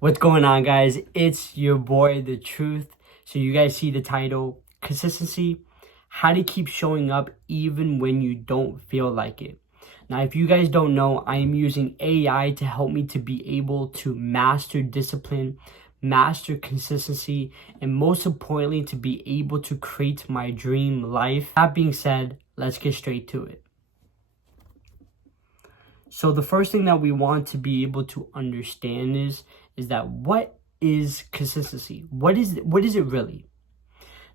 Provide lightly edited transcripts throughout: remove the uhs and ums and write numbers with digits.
What's going on, guys? It's your boy, The Truth. So you guys see the title, Consistency, how to keep showing up even when you don't feel like it. Now, if you guys don't know, I am using AI to help me to be able to master discipline, master consistency, and most importantly, to be able to create my dream life. That being said, let's get straight to it. So the first thing that we want to be able to understand is that what is consistency? What is it really?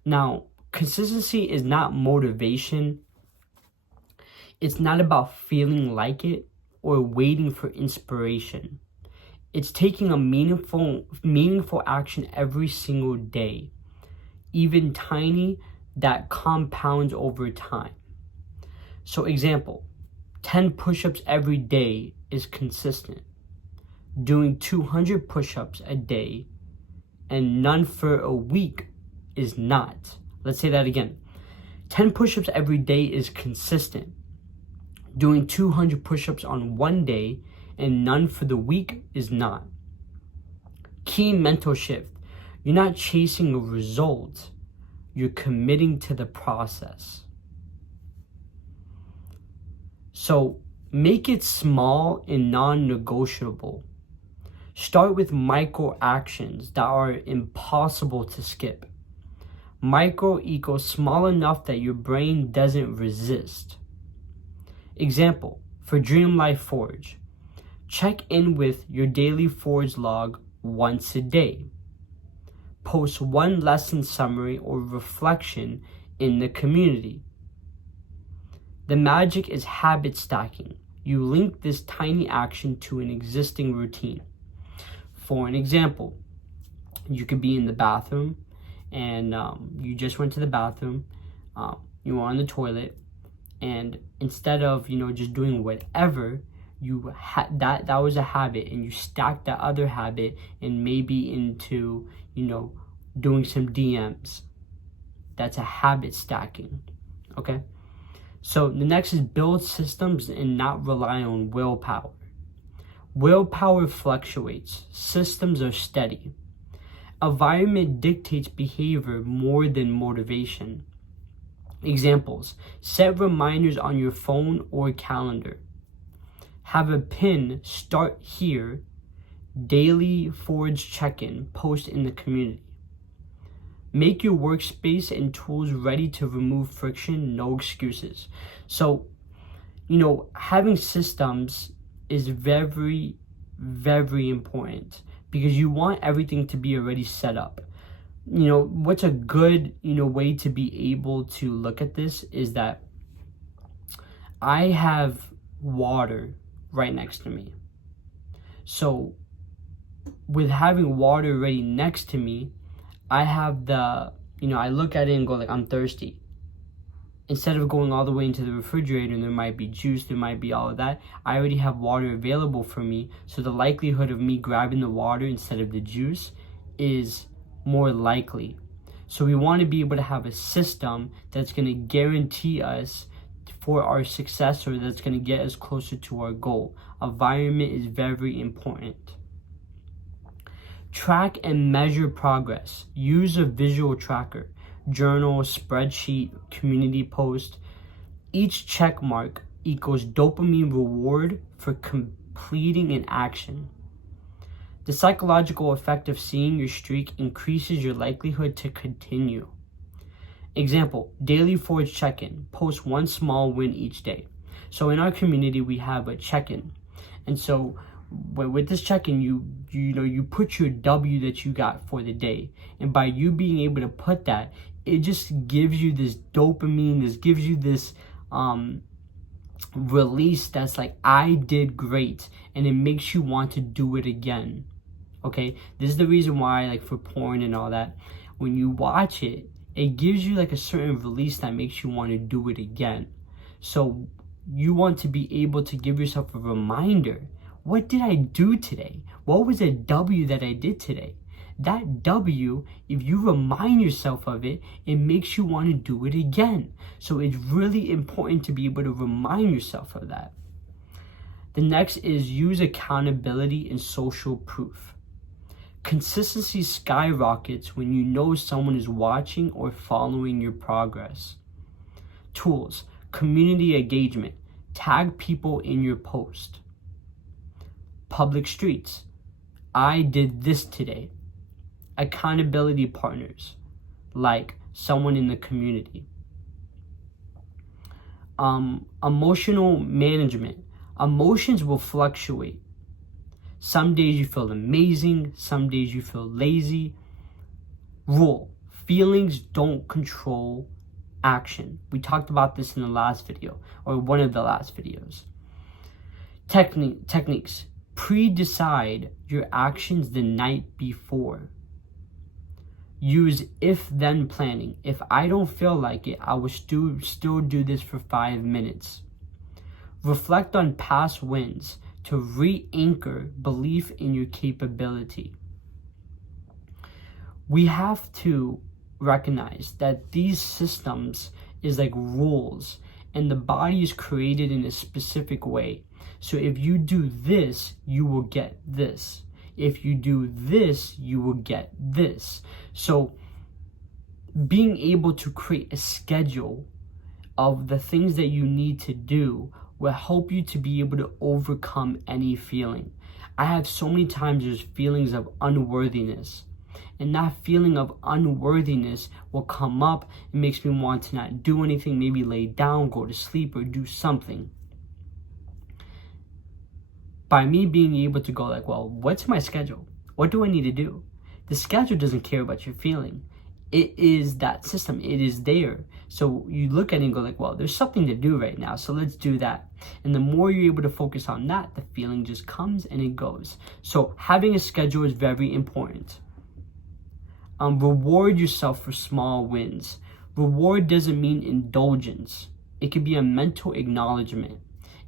Now, consistency is not motivation. It's not about feeling like it or waiting for inspiration. It's taking a meaningful action every single day, even tiny, that compounds over time. So example, 10 push-ups every day is consistent. Doing 200 push-ups a day and none for a week is not. Let's say that again. 10 push-ups every day is consistent. Doing 200 push-ups on one day and none for the week is not. Key mental shift. You're not chasing a result. You're committing to the process. So make it small and non-negotiable. Start with micro actions that are impossible to skip. Micro equals small enough that your brain doesn't resist. Example, for Dream Life Forge, check in with your daily Forge log once a day. Post one lesson summary or reflection in the community. The magic is habit stacking. You link this tiny action to an existing routine. For an example, you could be in the bathroom and you just went to the bathroom, you were on the toilet, and instead of just doing whatever, you had that was a habit, and you stacked that other habit and maybe into doing some DMs. That's a habit stacking. Okay. So the next is build systems and not rely on willpower. Willpower fluctuates. Systems are steady. Environment dictates behavior more than motivation. Examples, set reminders on your phone or calendar. Have a pin, start here, daily Forge check-in, post in the community. Make your workspace and tools ready to remove friction, no excuses. So, having systems is very, very important because you want everything to be already set up. What's a good, way to be able to look at this is that I have water right next to me. So with having water ready next to me, I have I look at it and go like, I'm thirsty. Instead of going all the way into the refrigerator and there might be juice, there might be all of that, I already have water available for me. So the likelihood of me grabbing the water instead of the juice is more likely. So we want to be able to have a system that's going to guarantee us for our success, or that's going to get us closer to our goal. Environment is very important. Track and measure progress. Use a visual tracker, journal, spreadsheet, community post. Each check mark equals dopamine reward for completing an action. The psychological effect of seeing your streak increases your likelihood to continue. Example, daily Forge check-in. Post one small win each day. So in our community, we have a check-in. And so with this check-in, you put your W that you got for the day. And by you being able to put that, it just gives you this dopamine, this gives you this release that's like, I did great. And it makes you want to do it again. Okay, this is the reason why, like for porn and all that, when you watch it, it gives you like a certain release that makes you want to do it again. So you want to be able to give yourself a reminder. What did I do today? What was a W that I did today? That W, if you remind yourself of it, it makes you want to do it again. So it's really important to be able to remind yourself of that. The next is use accountability and social proof. Consistency skyrockets when you know someone is watching or following your progress. Tools: community engagement. Tag people in your post. Public streets. I did this today. Accountability partners, like someone in the community. Emotional management. Emotions will fluctuate. Some days you feel amazing, some days you feel lazy. Rule: feelings don't control action. We talked about this in the last video, or one of the last videos. Techniques: pre-decide your actions the night before. Use if-then planning. If I don't feel like it, I will still do this for 5 minutes. Reflect on past wins to re-anchor belief in your capability. We have to recognize that these systems is like rules, and the body is created in a specific way. So if you do this, you will get this. If you do this, you will get this. So being able to create a schedule of the things that you need to do will help you to be able to overcome any feeling. I have so many times there's feelings of unworthiness, and that feeling of unworthiness will come up. It makes me want to not do anything, maybe lay down, go to sleep, or do something. By me being able to go like, well, what's my schedule? What do I need to do? The schedule doesn't care about your feeling. It is that system. It is there. So you look at it and go like, well, there's something to do right now, so let's do that. And the more you're able to focus on that, the feeling just comes and it goes. So having a schedule is very important. Reward yourself for small wins. Reward doesn't mean indulgence. It could be a mental acknowledgement.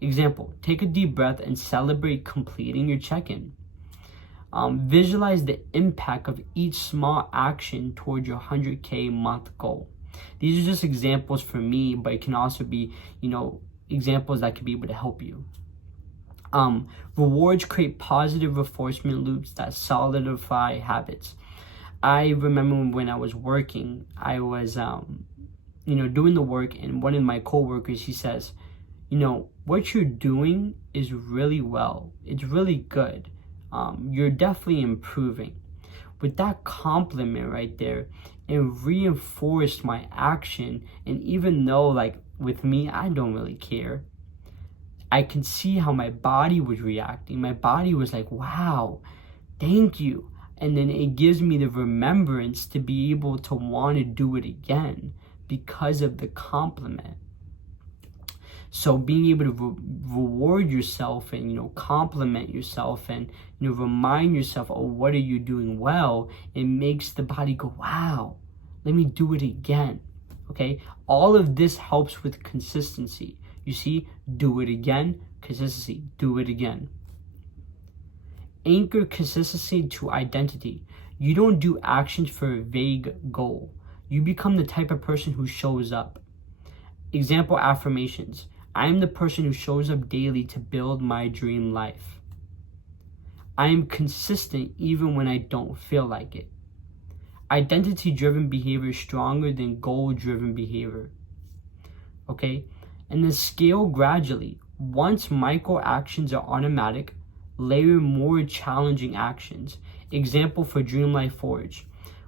Example: take a deep breath and celebrate completing your check-in. Visualize the impact of each small action toward your 100K month goal. These are just examples for me, but it can also be, examples that could be able to help you. Rewards create positive reinforcement loops that solidify habits. I remember when I was working, I was, doing the work, and one of my coworkers, he says, what you're doing is really well. It's really good. You're definitely improving. With that compliment right there, it reinforced my action. And even though, like, with me, I don't really care, I can see how my body was reacting. My body was like, wow, thank you. And then it gives me the remembrance to be able to want to do it again because of the compliment. So being able to reward yourself and, compliment yourself and, remind yourself, oh, what are you doing well? It makes the body go, wow, let me do it again. Okay. All of this helps with consistency. You see, do it again, consistency, do it again. Anchor consistency to identity. You don't do actions for a vague goal. You become the type of person who shows up. Example affirmations. I am the person who shows up daily to build my dream life. I am consistent even when I don't feel like it. Identity-driven behavior is stronger than goal-driven behavior. Okay? And then scale gradually. Once micro actions are automatic, layer more challenging actions. Example for Dream Life Forge.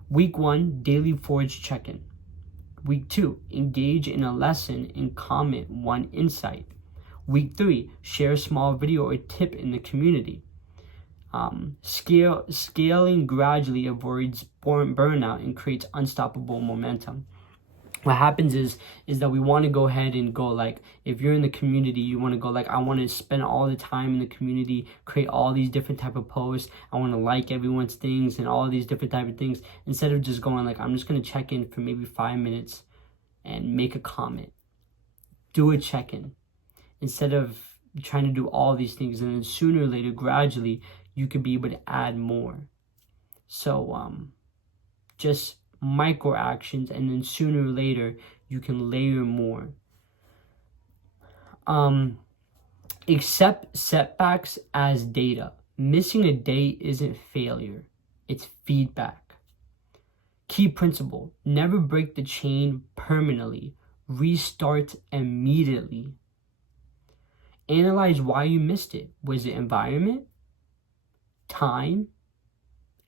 Week 1, daily Forge check-in. Week 2, engage in a lesson and comment one insight. Week 3, share a small video or tip in the community. Scaling gradually avoids burnout and creates unstoppable momentum. What happens is that we want to go ahead and go like, if you're in the community, you want to go like, I want to spend all the time in the community, create all these different type of posts. I want to like everyone's things and all these different type of things, instead of just going like, I'm just going to check in for maybe 5 minutes and make a comment. Do a check-in instead of trying to do all these things, and then sooner or later, gradually, you could be able to add more. So just micro actions, and then sooner or later you can layer more. Accept setbacks as data. Missing a day isn't failure, It's feedback. Key principle: never break the chain permanently. Restart immediately. Analyze why you missed it. Was it environment? Time?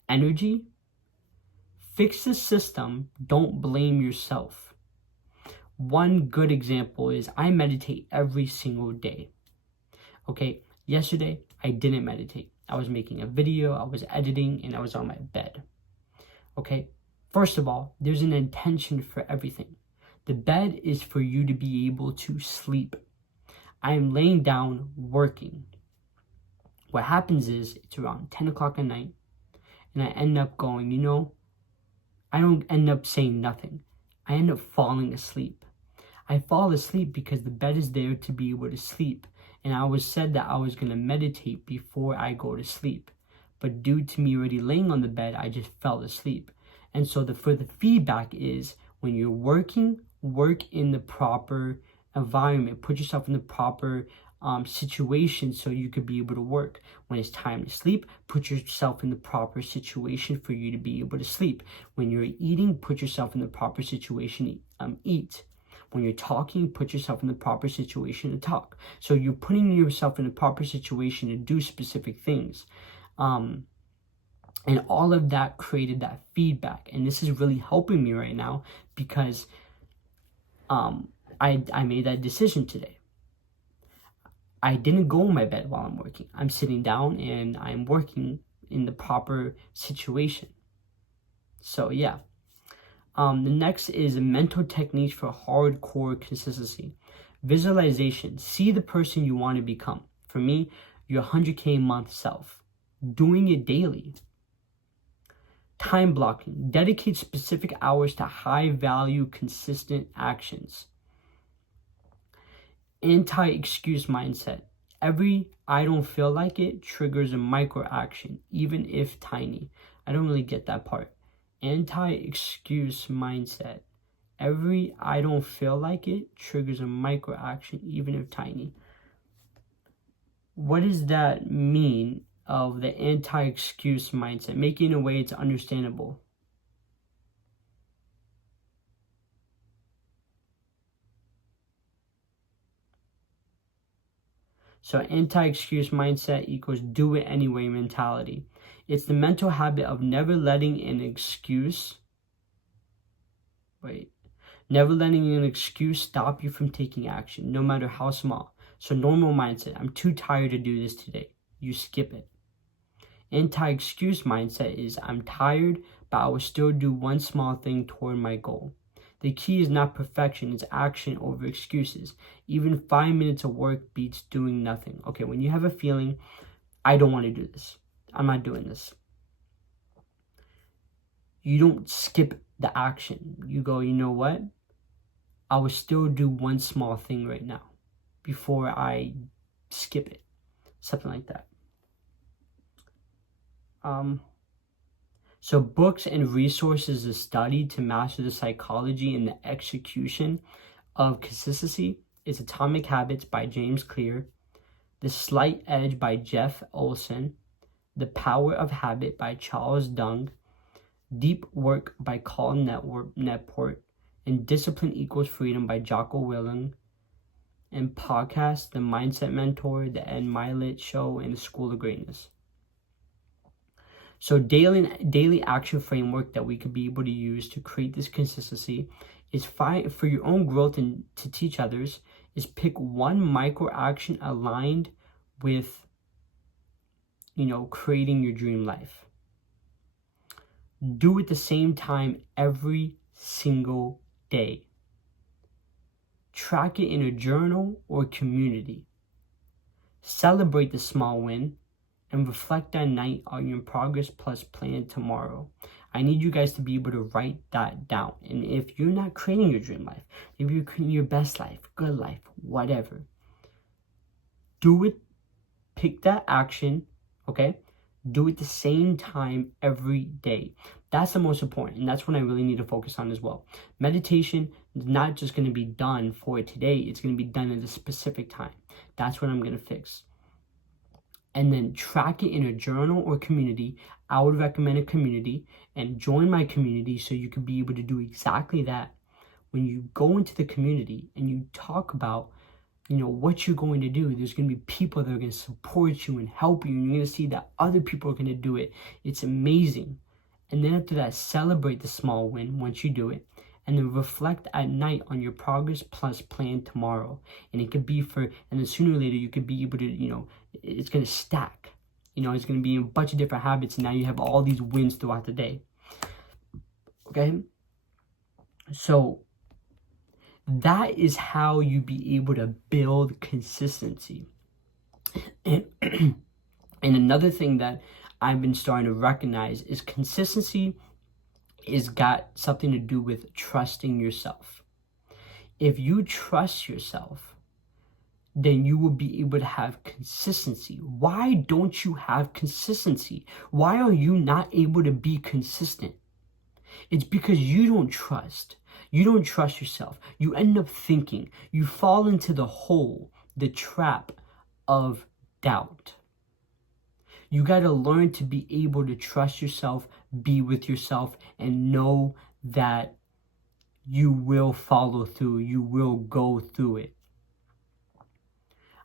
Energy? Fix the system. Don't blame yourself. One good example is I meditate every single day. Okay, yesterday I didn't meditate. I was making a video, I was editing, and I was on my bed. Okay, first of all, there's an intention for everything. The bed is for you to be able to sleep. I am laying down working. What happens is it's around 10 o'clock at night, and I end up going, I don't end up saying nothing. I end up falling asleep. I fall asleep because the bed is there to be able to sleep. And I was said that I was going to meditate before I go to sleep. But due to me already laying on the bed, I just fell asleep. And so for the feedback is when you're working, work in the proper environment. Put yourself in the proper situation so you could be able to work. When it's time to sleep, put yourself in the proper situation for you to be able to sleep. When you're eating, put yourself in the proper situation to eat. When you're talking, put yourself in the proper situation to talk. So you're putting yourself in the proper situation to do specific things. And all of that created that feedback. And this is really helping me right now because I made that decision today. I didn't go in my bed while I'm working. I'm sitting down and I'm working in the proper situation. So yeah. The next is mental techniques for hardcore consistency. Visualization. See the person you want to become. For me, your 100K a month self. Doing it daily. Time blocking. Dedicate specific hours to high value, consistent actions. Anti-excuse mindset. Every I don't feel like it triggers a micro action, even if tiny. I don't really get that part. Anti-excuse mindset. Every I don't feel like it triggers a micro action, even if tiny. What does that mean of the anti-excuse mindset? Make it in a way it's understandable. So anti-excuse mindset equals do it anyway mentality. It's the mental habit of never letting an excuse stop you from taking action, no matter how small. So normal mindset, I'm too tired to do this today. You skip it. Anti-excuse mindset is I'm tired, but I will still do one small thing toward my goal. The key is not perfection, it's action over excuses. Even 5 minutes of work beats doing nothing. Okay, when you have a feeling, I don't want to do this. I'm not doing this. You don't skip the action. You go, you know what? I will still do one small thing right now before I skip it. Something like that. So books and resources to study to master the psychology and the execution of consistency is Atomic Habits by James Clear, The Slight Edge by Jeff Olson, The Power of Habit by Charles Dung, Deep Work by Cal Newport, and Discipline Equals Freedom by Jocko Willink, and podcast The Mindset Mentor, The Ed Mylett Show, and The School of Greatness. So daily action framework that we could be able to use to create this consistency is for your own growth and to teach others is pick one micro action aligned with, creating your dream life. Do it the same time every single day. Track it in a journal or community. Celebrate the small win and reflect at night on your progress plus plan tomorrow. I need you guys to be able to write that down. And if you're not creating your dream life, maybe you're creating your best life, good life, whatever. Do it. Pick that action, okay? Do it the same time every day. That's the most important, and that's what I really need to focus on as well. Meditation is not just going to be done for today. It's going to be done at a specific time. That's what I'm going to fix. and then track it in a journal or community. I would recommend a community, and join my community so you could be able to do exactly that. When you go into the community and you talk about, what you're going to do, there's going to be people that are going to support you and help you, and you're going to see that other people are going to do it. It's amazing. And then after that, celebrate the small win once you do it, and then reflect at night on your progress plus plan tomorrow. And it could be and then sooner or later you could be able to, it's going to stack. It's going to be a bunch of different habits, and now you have all these wins throughout the day. Okay? So that is how you be able to build consistency. And another thing that I've been starting to recognize is consistency is got something to do with trusting yourself. If you trust yourself, then you will be able to have consistency. Why don't you have consistency? Why are you not able to be consistent? It's because you don't trust. You don't trust yourself. You end up thinking. You fall into the trap of doubt. You got to learn to be able to trust yourself, be with yourself, and know that you will follow through. You will go through it.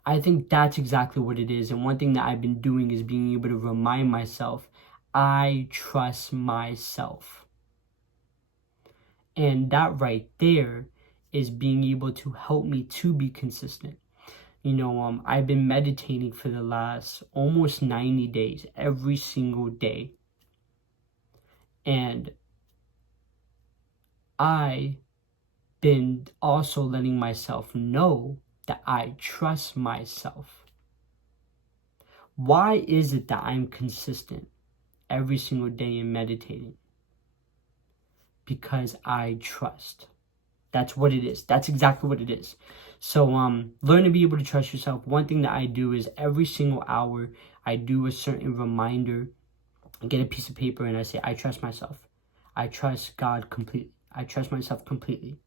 I think that's exactly what it is. And one thing that I've been doing is being able to remind myself, I trust myself. And that right there is being able to help me to be consistent. I've been meditating for the last almost 90 days, every single day. And I've been also letting myself know that I trust myself. Why is it that I'm consistent every single day in meditating? Because I trust. That's what it is. That's exactly what it is. So learn to be able to trust yourself. One thing that I do is every single hour, I do a certain reminder. I get a piece of paper and I say, I trust myself. I trust God completely. I trust myself completely.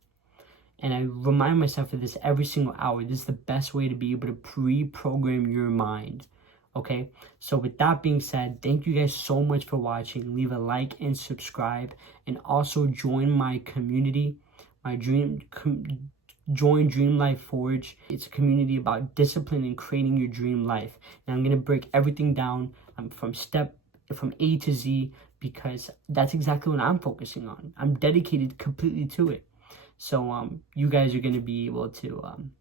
And I remind myself of this every single hour. This is the best way to be able to pre-program your mind. Okay, so with that being said, thank you guys so much for watching. Leave a like and subscribe, and also join my community, join Dream Life Forge. It's a community about discipline and creating your dream life. And I'm gonna break everything down from A to Z, because that's exactly what I'm focusing on. I'm dedicated completely to it. So you guys are gonna be able to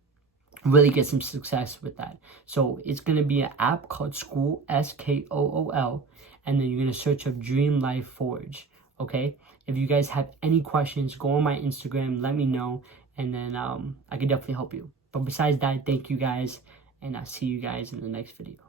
really get some success with that. So it's going to be an app called Skool, Skool, and then you're going to search up Dream Life Forge. Okay, if you guys have any questions, go on my Instagram, let me know, and then I can definitely help you. But besides that, thank you guys, and I'll see you guys in the next video.